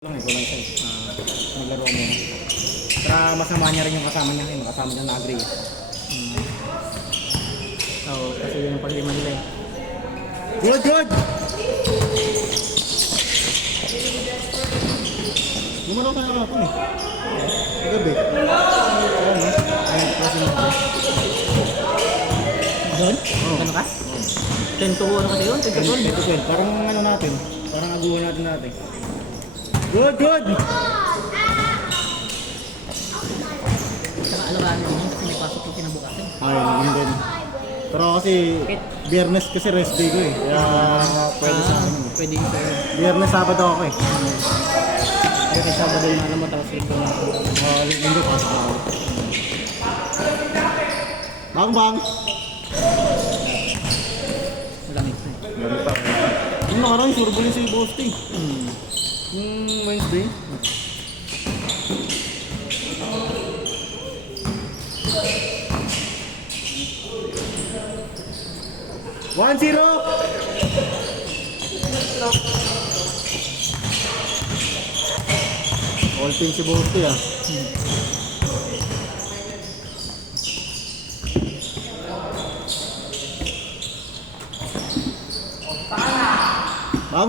Lang eh, kulang siya eh. Naglaro mo. Para masama niya rin yung kasama niya, yung kasama niya na agree. Oo, kasi yun yung paglima nila eh. Good, good! Gumalaw ka na kapon eh. Kagabi. Oo, no? Ayun, kasi mo. Doon? Oo. Ano ka? 10 to ano kasi yun? 10 to 12? 10 to 12. Parang ano natin. Parang aguhan natin. Good, good! Saka ano ka din yun kasi may pasok yung kinabukasan. Ayun, yun din. Pero kasi, Biyernes kasi rest day ko eh. Kaya pwede sa akin. Pwede yung sir. Biyernes, Sabado ako eh. Kasi Sabado yung ano mo tapos ito na. Linggo pa ako. Bang! Malamig na eh. Ganun pa. Yung nakaraan, turbulence yung boss eh. Yung Wednesday. One zero. All team si Bosti ah.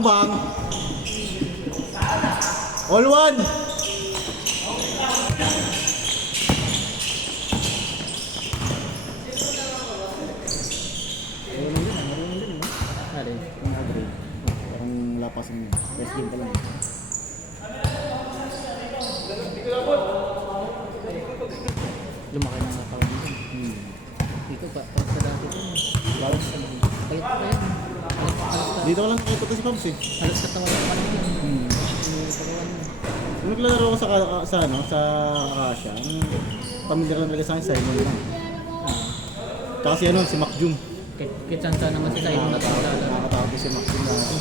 Bang! All one! Alin? Yung agree. Parang lapasan mo. Best game pa lang. Lumaki na nga tawag dito. Dito pa sa dati ko. Laos. Payat pa yan. Dito ko lang nakita to si Pabs eh. Halos katawan ko pa naman yan. Yung katawan mo. Nung naglalaro ko sa Acacia, pamilya lang talaga sa akin, Simon lang. Tsaka si si Mac Jum. Kitsansa naman si Simon na paglalaro. Nakakatawa si Mac Jum dati.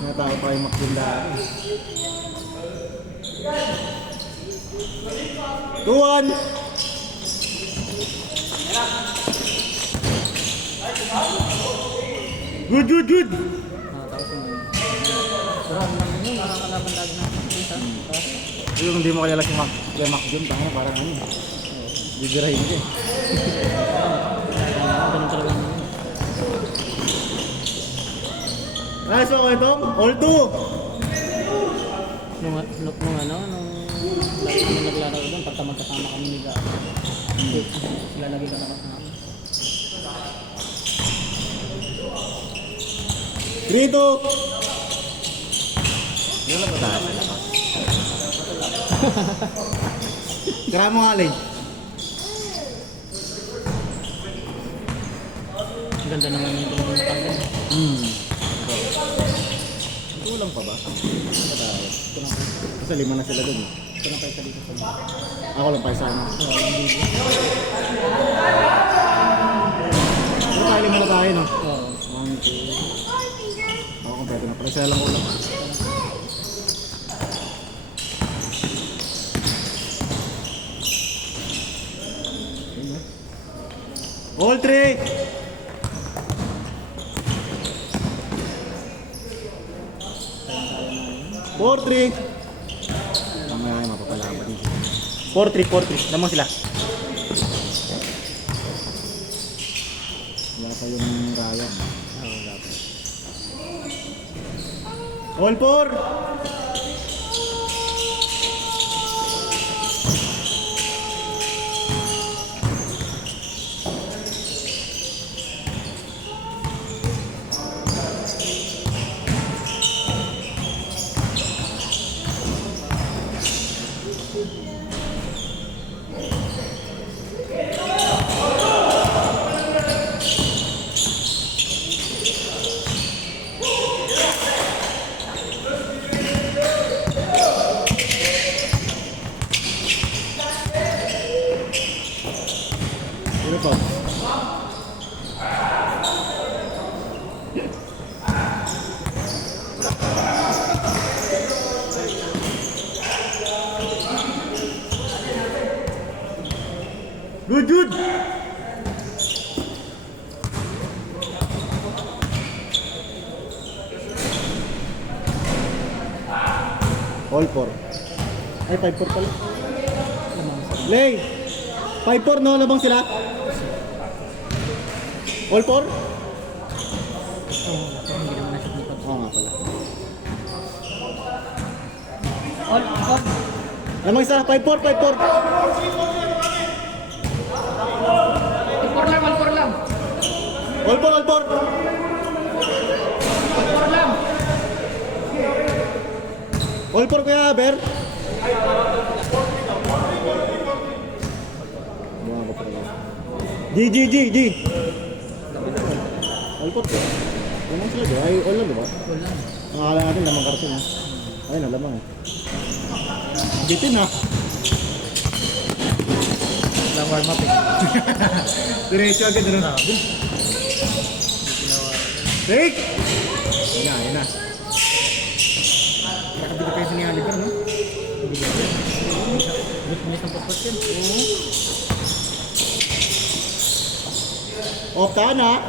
Nakatawa pa yung Mac Jum dati. 2-1! Good! Nakatawa si Simon. Pero ano lang yun, nakakalaban lagi na. Minsan, Yung hindi mo kilala si Mac Jum, parang ano. Bibirahin ka eh. ganun talaga naman. Nice okay Tom, all two! Nung lagi kami naglaro doon, pagka magkasama kami nila. Sila lagi ka nakasama. 3-2! Yun lang mataas. Tira mo nga Lay. Ang ganda naman yung pinag-nakasama. Kulang pa ba? Mataas. Kasi 5 na sila dun eh. Ito na pa isa dito sa mga. Ako lang pa isa na. Pero tayo 5 na tayo no? Oo. 1, 2. Ako kompleto na pala. Isa lang ulang. All 3! 4-3! Mamaya mapapalaban din. 4-3. Lamang sila. Wala pa yung Ryan. Oo, dapat. All 4! Ano pa? Good! All 4. Ay, 5-4 pala. Lamang sa Lay! 5-4 no? Labang sila? All 4? hindi naman na-shoot ni Pag. Oo nga pala. All. Lamang isa, 5-4, 5-4. 4 lang, 4 lang. All 4, all 4. 4 lang. All 4 kuya, Ber. Buwan ko pala. G. All 4 kuya. Lamang sila di ba? Ay, all lang di ba? 4 lang. Nakakala natin lamang karton ha. Ayun na, lamang eh. Bitin ha. Lang warm up eh. Diretso agad ano. Grabe. Take! Ayun na. Nakabili kayo sa ni Oliver, no? Bilis ng pagpot yan. Off ka na.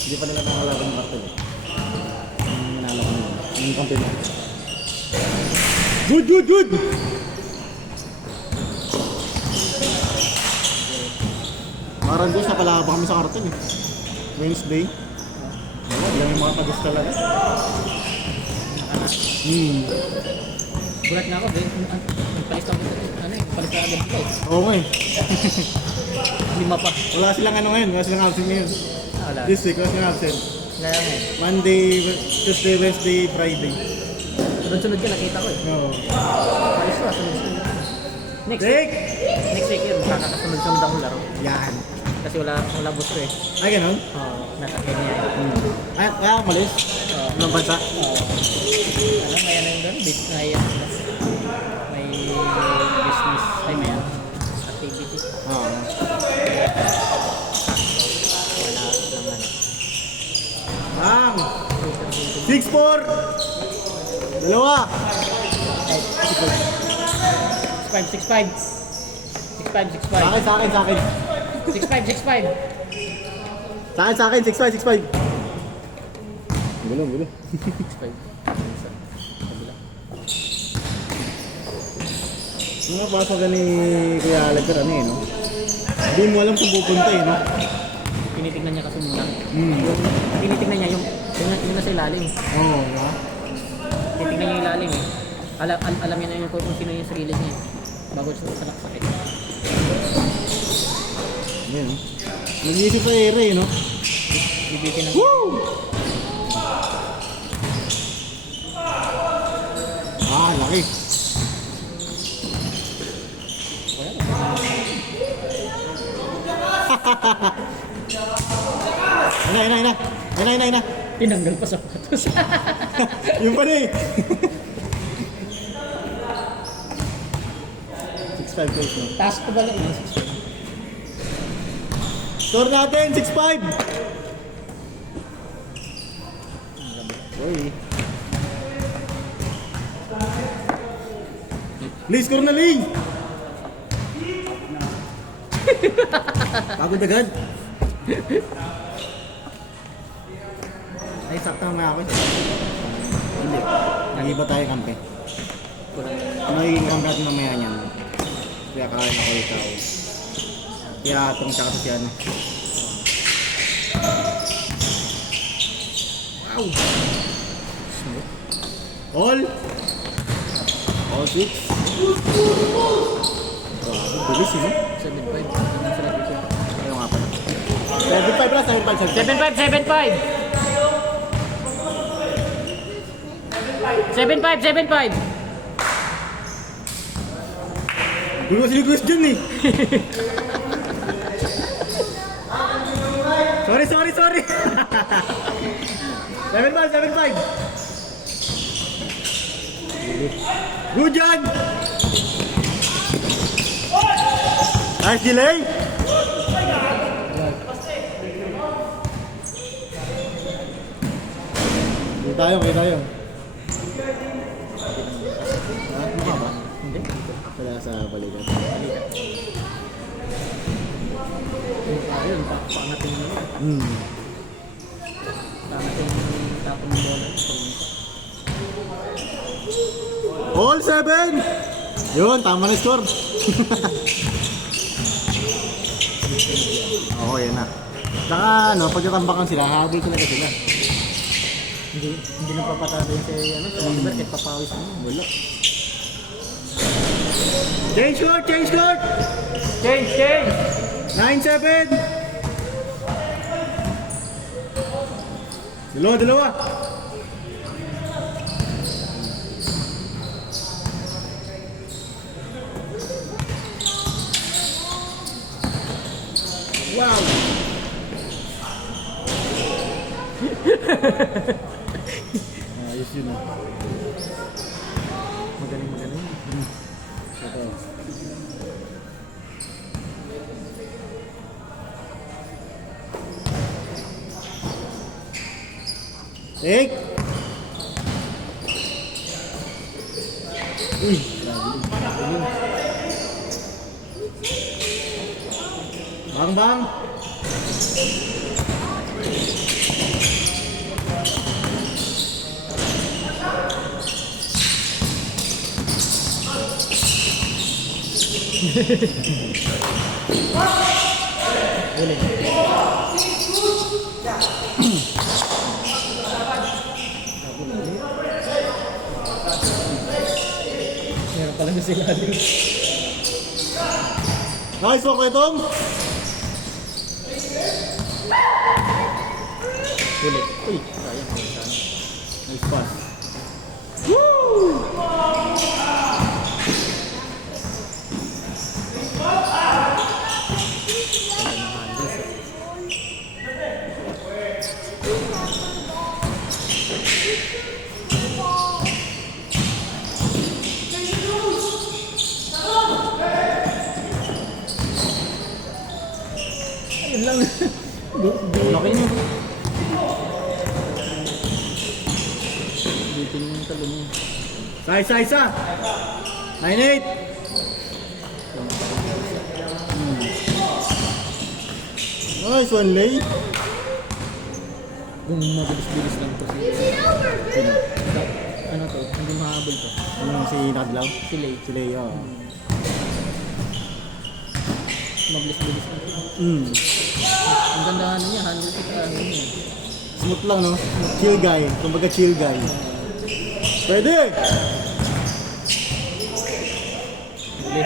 Hindi pa nila nakakalaban ng karton eh. Yung manalo ko nila. Yung kampi mo. Good! Parang gusto na pala kami sa karton eh. Wednesday. Wala, lang yung mga tagus talaga. Gulat na ako, Ben. Palis lang palis na agad ito. Oo nga eh. 5 pa. Wala silang ano ngayon, wala silang absent ngayon. Wala. This week, wala silang absent. Kaya nga eh. Monday, Tuesday, Wednesday, Friday. Sunod-sunod ka, nakita ko eh. Oo. Palis ko, sunod-sunod. Next week yun, makakasunod-sunod akong laro. Yan. Kasi wala boss ko eh. Ay, ganun? Oo, nasa Kenya eh. Ay, malis? Ibang bansa? Alam, may ano yung gano'n, may business, ay may ano, activity. Oo. Wala lang ano. Bang! 6-4! Dalawa! 6-5. Sa akin. 6-5. Sa akin, 6-5. Gulo. 6-5. Mga basa ka ni Kuya Oliver, ano eh, no? Hindi mo alam kung pupunta eh, no? Tinitignan niya kasi muna. Hmm. Tinitignan niya yung nasa ilalim. Oo, ha? Tinitignan niya yung ilalim eh. Alam niya na yung kung sino yung sarili niya. Bago siya sa sakit. Yan, no? Nag-iisip sa ere, no? Bibitin ng Woo! Laki. Ina. tinanggal pa sapatos. Yung pala eh. 6-5 goals, no? Taas ko ba lang yun? Score natin, 6-5! Sorry. Lee, score na, Lee! Pagod agad. Ay, sakta nga ako. Hindi. Nag-iba tayo kampe. Magiging kampe natin mamaya niyan. Kaya kain ako ikaw. Kaya itong tsaka sa siyan. Wow! All 6. Grabe, bilis eh, no? 7-5. Anong sila dito? Ayaw nga pala. 7-5 lang, 7-5. Gulo kasi ni Chris dyan eh. Sorry. 7-5. Good yan! Nice delay! Okay tayo. Ha? Mukha ba? Hindi. Wala sa balikat. Ayun, paangatin mo. Hmm. All 7! Yun, tama na yung score. Oo, yan na. Saka ano, pagkatambakan sila, habol talaga sila. Hindi na papatado yung si Oliver kahit papawis mo. Wala. Change court! Change court! Change! 9-7! Dalawa! Wow! Ayos yun ah. Magaling. Ito. Take! Uy! Bang! Meron pala na sila dito. Nice walk itong! Huli. Uy, sayang. Nice pass. Ayun lang. Laki niyo. Bitin yung talon niya. Isa! 9-8! Nice one, Lay. Kung mabilis-bilis lang to si... Sino? Ano to? Hindi mahabol to. Ano si Nakadlaw? Si Lay. Si Lay, oo. Mabilis-bilis lang to. Ang ganda ano niya, handle ko ano niya. Smooth lang, no? Chill guy. Kumbaga chill guy. Pwede! Huli.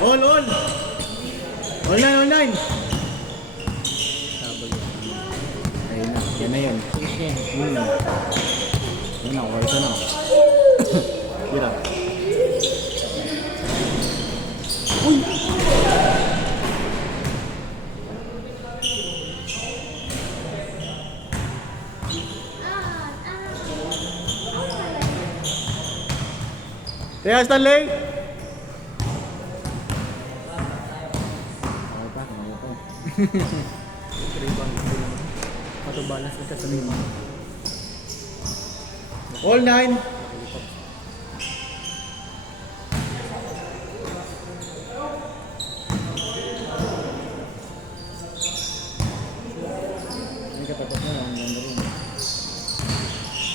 All! All 9! Habol yun. Ayun na. Yan na yun. Finish yan. Yan na. Okay, ito na. Hirap. Uy! Kaya Stanley! Rebound ko lang. Patubalas na siya sa rebound. All 9! May katapat na lang. Ganda rin.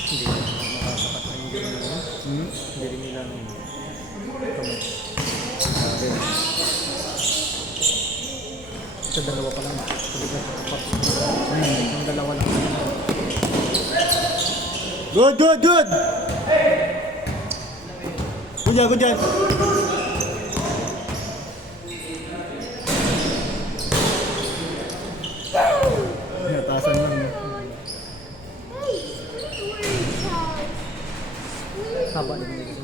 Hindi na makakapat na yung gano'n na yun. Hindi rin nila kamay. Sabi. Sa dalawa pa lang. Pagkat pops. Ang dalawa lang. Good! Good yan! Natasan mo. Haba din yun.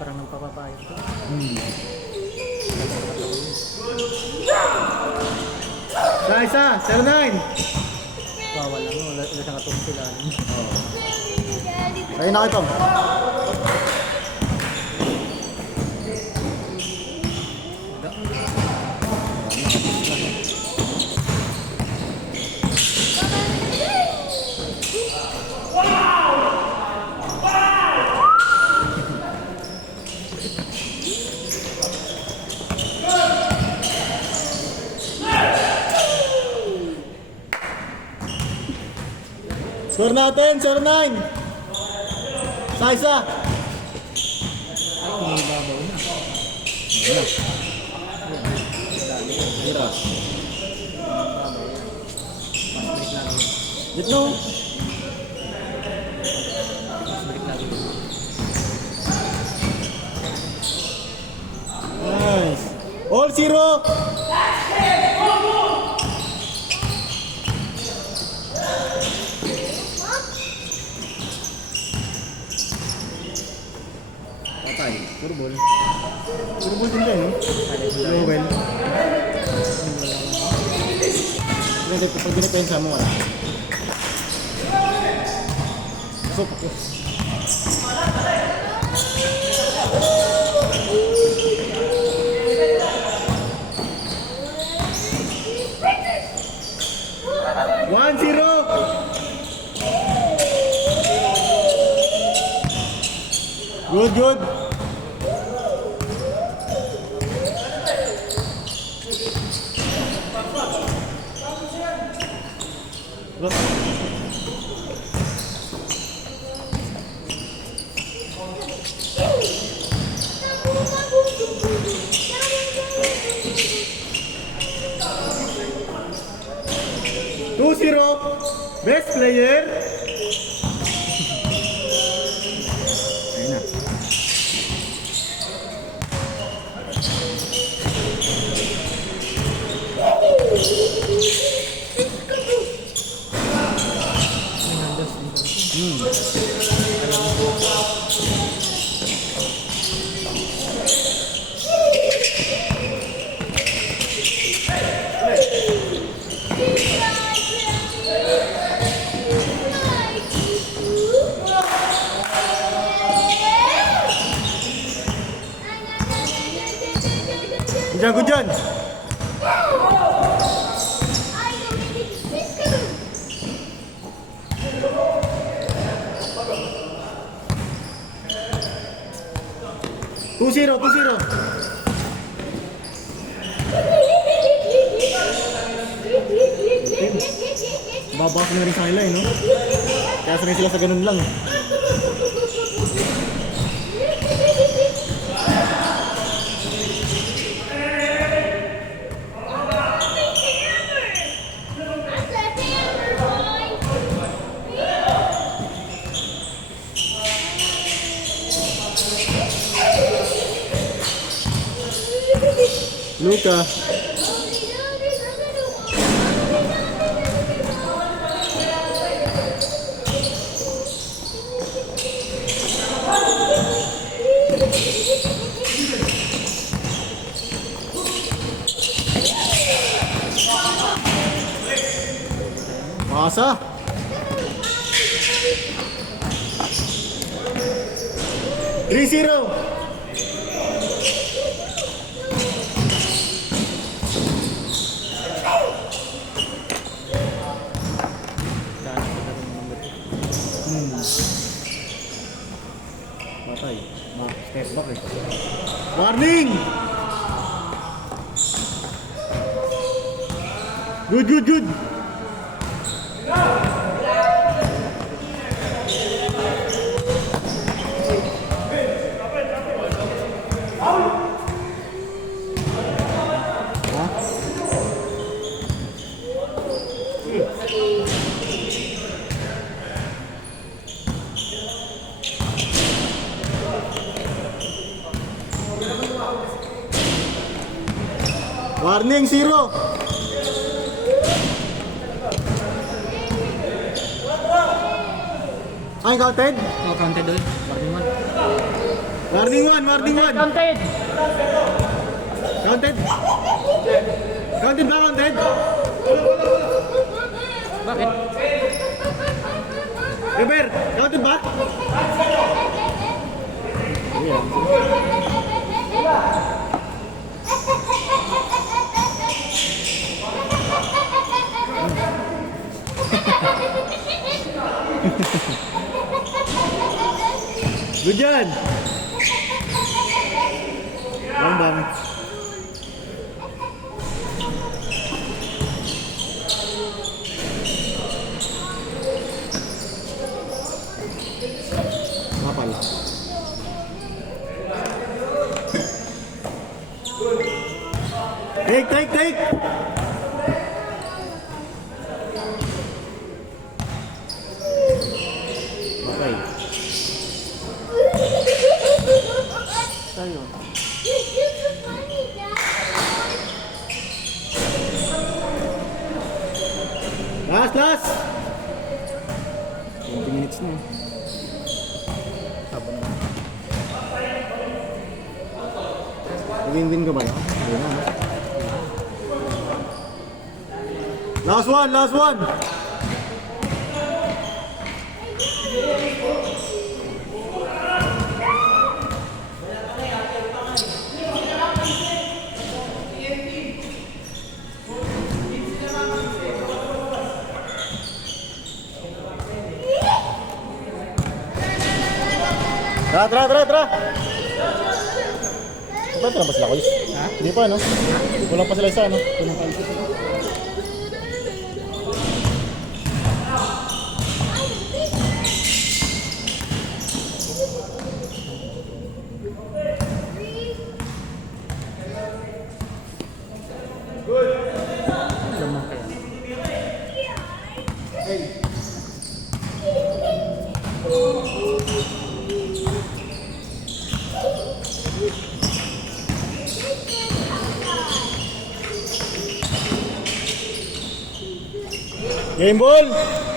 Parang nang papapayag ko. Isa! 09! Bawal lang. Wala siyang katulong sila. Ayun na ito. Score natin, 0-9. Isa. Ay, may babaw na. Ayan. Tira. Babaw yan. Fast break lang yun. Gitno. Fast break lang yun. Nice. All 0. Patay. Turbol. Turbol din din, no? Lowell. Hindi, pag dinipensa mo, wala. So, One zero. Good. Look. Two zero. Best player. Ayun na. Good dyan. Two zero. Babas na rin sa kanila, no? Kaya sanay sila sa ganun lang. Luka. Masa. Three zero. Patay. Step back eh. Warning! Good. Warning, zero. Ay, counted? Oh, counted doon. Warning one. Counted! Counted? Counted ba, counted? Bakit? River, counted ba? Good yan. Bang. take! Okay. Tayo. Last, last! 20 minutes na. Tabo naman. Win-win ka ba yun? Hindi na. Last one, last one! Tara! Ba't na ba sila, Koys? Ha? Hindi pa, no? Kulang pa sila isa, no? Kulang pa isa. Lamang kaya. Game ball!